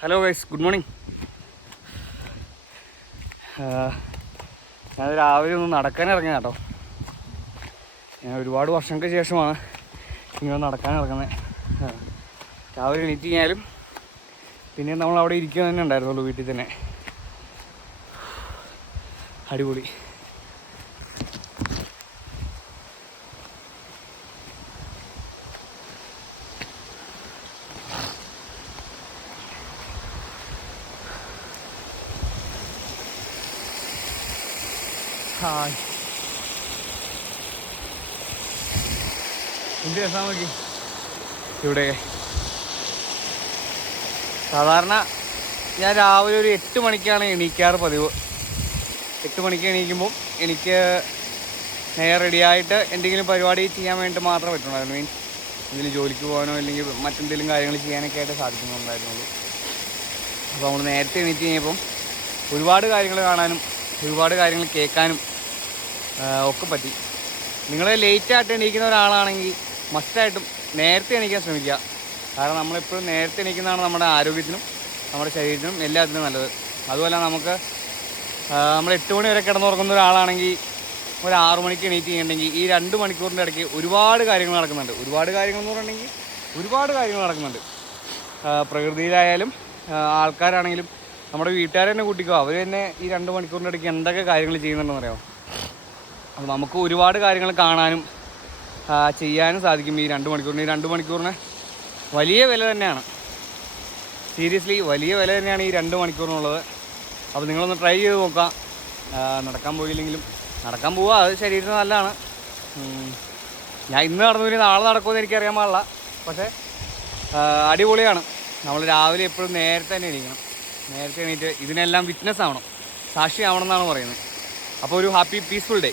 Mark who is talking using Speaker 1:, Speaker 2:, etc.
Speaker 1: Hello guys good morning ഞാൻ രാവിലെ ഒന്ന് നടക്കാൻ കേട്ടോ. ഞാൻ ഒരുപാട് വർഷങ്ങൾക്ക് ശേഷമാണ് ഇങ്ങനെ നടക്കാൻ ഇറങ്ങുന്നത് രാവിലെ എണീറ്റ് കഴിഞ്ഞാലും പിന്നെ നമ്മൾ അവിടെ ഇരിക്കുക തന്നെ ഉണ്ടായിരുന്നുള്ളൂ വീട്ടിൽ തന്നെ. അടിപൊളി. ഹായ് എന്ത് രസം നോക്കി ഇവിടെ. സാധാരണ ഞാൻ രാവിലെ ഒരു എട്ട് മണിക്കാണ് എണീക്കാറ് പതിവ്. എട്ട് മണിക്ക് എണീക്കുമ്പോൾ എനിക്ക് നേരെ റെഡിയായിട്ട് എന്തെങ്കിലും പരിപാടി ചെയ്യാൻ വേണ്ടി മാത്രമേ പറ്റുള്ളൂ മീൻസ് എന്തെങ്കിലും ജോലിക്ക് പോകാനോ അല്ലെങ്കിൽ മറ്റെന്തെങ്കിലും കാര്യങ്ങൾ ചെയ്യാനൊക്കെ ആയിട്ട് സാധിക്കുന്നുണ്ടായിരുന്നുള്ളൂ അപ്പോൾ നമ്മൾ നേരത്തെ എണീറ്റ് കഴിഞ്ഞപ്പം ഒരുപാട് കാര്യങ്ങൾ കാണാനും ഒരുപാട് കാര്യങ്ങൾ കേൾക്കാനും ഒക്കെ പറ്റി. നിങ്ങൾ ലേറ്റായിട്ട് എണീക്കുന്ന ഒരാളാണെങ്കിൽ മസ്റ്റായിട്ടും നേരത്തെ എണീക്കാൻ ശ്രമിക്കുക. കാരണം നമ്മളെപ്പോഴും നേരത്തെ എണീക്കുന്നതാണ് നമ്മുടെ ആരോഗ്യത്തിനും നമ്മുടെ ശരീരത്തിനും എല്ലാത്തിനും നല്ലത്. അതുപോലെ നമുക്ക് നമ്മൾ എട്ട് മണി വരെ കിടന്നുറങ്ങുന്ന ഒരാളാണെങ്കിൽ ഒരു ആറു മണിക്ക് എണീറ്റ് ചെയ്യണമെങ്കിൽ ഈ രണ്ട് മണിക്കൂറിന്റെ ഇടയ്ക്ക് ഒരുപാട് കാര്യങ്ങൾ നടക്കുന്നുണ്ട്. ഒരുപാട് കാര്യങ്ങൾ എന്ന് പറഞ്ഞിട്ടുണ്ടെങ്കിൽ ഒരുപാട് കാര്യങ്ങൾ നടക്കുന്നുണ്ട്. പ്രകൃതിയിലായാലും ആൾക്കാരാണെങ്കിലും നമ്മുടെ വീട്ടുകാരെ തന്നെ കൂട്ടിക്കോ. അവർ തന്നെ ഈ രണ്ട് മണിക്കൂറിന്റെ ഇടയ്ക്ക് എന്തൊക്കെ കാര്യങ്ങൾ ചെയ്യുന്നുണ്ടെന്ന് അറിയാമോ? അപ്പോൾ നമുക്ക് ഒരുപാട് കാര്യങ്ങൾ കാണാനും ചെയ്യാനും സാധിക്കും ഈ രണ്ട് മണിക്കൂറിന്. ഈ രണ്ട് മണിക്കൂറിന് വലിയ വില തന്നെയാണ്. സീരിയസ്ലി വലിയ വില തന്നെയാണ് ഈ രണ്ട് മണിക്കൂറിനുള്ളത്. അപ്പോൾ നിങ്ങളൊന്ന് ട്രൈ ചെയ്ത് നോക്കാം നടക്കാൻ പോയില്ലെങ്കിലും. നടക്കാൻ പോവുക അത് ശരീരത്തിന് നല്ലതാണ്. ഞാൻ ഇന്ന് നടന്നു നാളെ നടക്കുമെന്ന് എനിക്കറിയാൻ പാടില്ല. പക്ഷേ അടിപൊളിയാണ്. നമ്മൾ രാവിലെ എപ്പോഴും നേരത്തെ തന്നെ എണീക്കണം. നേരത്തെ എണീറ്റ് ഇതിനെല്ലാം വിറ്റ്നസ് ആവണം. സാക്ഷി ആവണം എന്നാണ് പറയുന്നത്. അപ്പോൾ ഒരു ഹാപ്പി പീസ്ഫുൾ ഡേ.